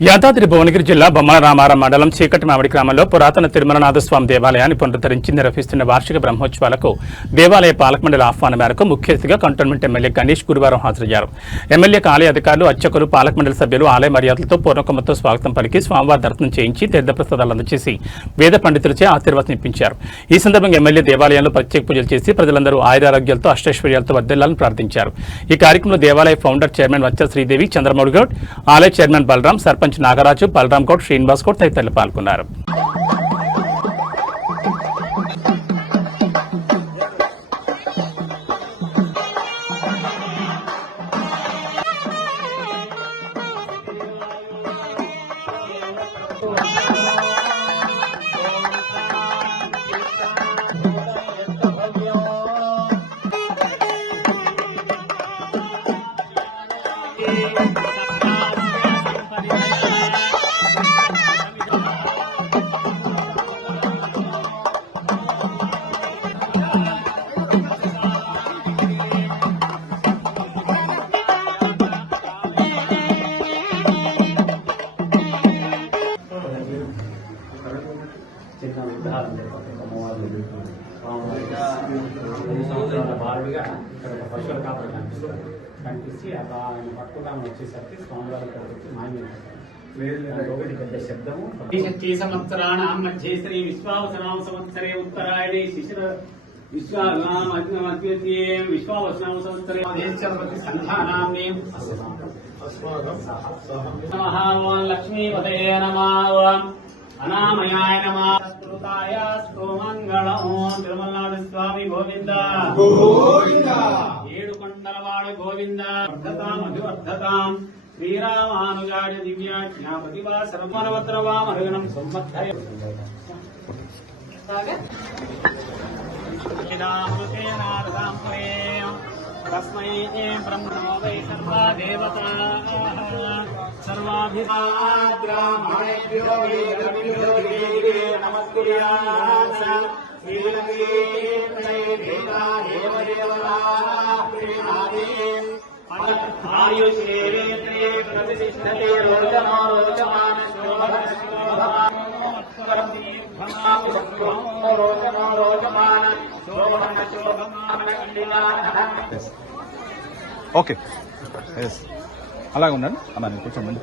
యాదాద్రి భువనగిరి జిల్లా బొమ్మల రామారం మండలం చీకటి మామిడి గ్రామంలో పురాతన తిరుమలనాథస్వామి దేవాలయాన్ని పునరుద్ధరించి నిర్వహిస్తున్న వార్షిక బ్రహ్మోత్సవాలకు దేవాలయ పాలక మండలి ఆహ్వానం మేరకు ముఖ్య అతిథిగా కంటోన్మెంట్ ఎమ్మెల్యే గణేష్ గురువారం హాజరయ్యారు. ఎమ్మెల్యేకు ఆలయ అధికారులు, అర్చకులు, పాలక మండలి సభ్యులు ఆలయ మర్యాదలతో పూర్ణకుమతో స్వాగతం పలికి స్వామివారి దర్శనం చేయించి తీర్థప్రసాదాలు అందజేసి వేద పండితులచే ఆశీర్వచనిప్పించారు. ఈ సందర్భంగా ఎమ్మెల్యే దేవాలయంలో ప్రత్యేక పూజలు చేసి ప్రజలందరూ ఆయురారోగ్యాలతో అష్టైశ్వర్యాలతో వర్ధిల్లాలని ప్రార్థించారు. ఈ కార్యక్రమంలో దేవాలయ ఫౌండర్ చైర్మన్ వచ్చ శ్రీదేవి, చంద్రమౌళి గౌడ్, ఆలయ చైర్మన్ బలరాం, సర్పంచ్ నాగరాజు, బలరాం గౌడ్, శ్రీనివాస్ గౌడ్ తదితరులు పాల్గొన్నారు. చిన్న ఉదాహరణ అమ్మవారు సంవత్సరాల బారుగా ఇక్కడ ఒక పశువుల కాపరి కనిపించి ఆయన పట్టుకోవడం వచ్చేసరికి స్వామివారి ఇక్కడికి వచ్చి మాయమైపోతారు. ఒకటి పెద్ద శబ్దము సంవత్సరాణం మధ్య శ్రీ విశ్వావసనామ సంవత్సరే ఉత్తరాయణే శిశిర విశ్వావసనామ సంవత్సరే సంధానాం లక్ష్మీపతయే నమః అనామయాయ నమః స్తుతాయ స్తోమంగళం. తిరుమలనాథ స్వామి గోవింద గోవింద, ఏడుకొండలవాడు గోవింద. వర్ధతాం అభివర్ధతాం శ్రీరామానుజాయ దివ్యాజ్ఞా ప్రతిభా సర్వనవత్రవామరుగణం సంవత్సర తస్మై బ్రహ్మణో వై సర్వా దేవతాః సర్వాభిమాగ్రామణేభ్యో వేదభ్యో నమస్కుర్యాత్. శ్రీలక్ష్మీ దేవా దేవదేవతాః ఆయుష్యేవేత్రే ప్రతిష్ఠతే రోచనో రోచమాన శోభన ఓకే, అలాగే ఉండండి అన్న, నేను కూర్చోండి.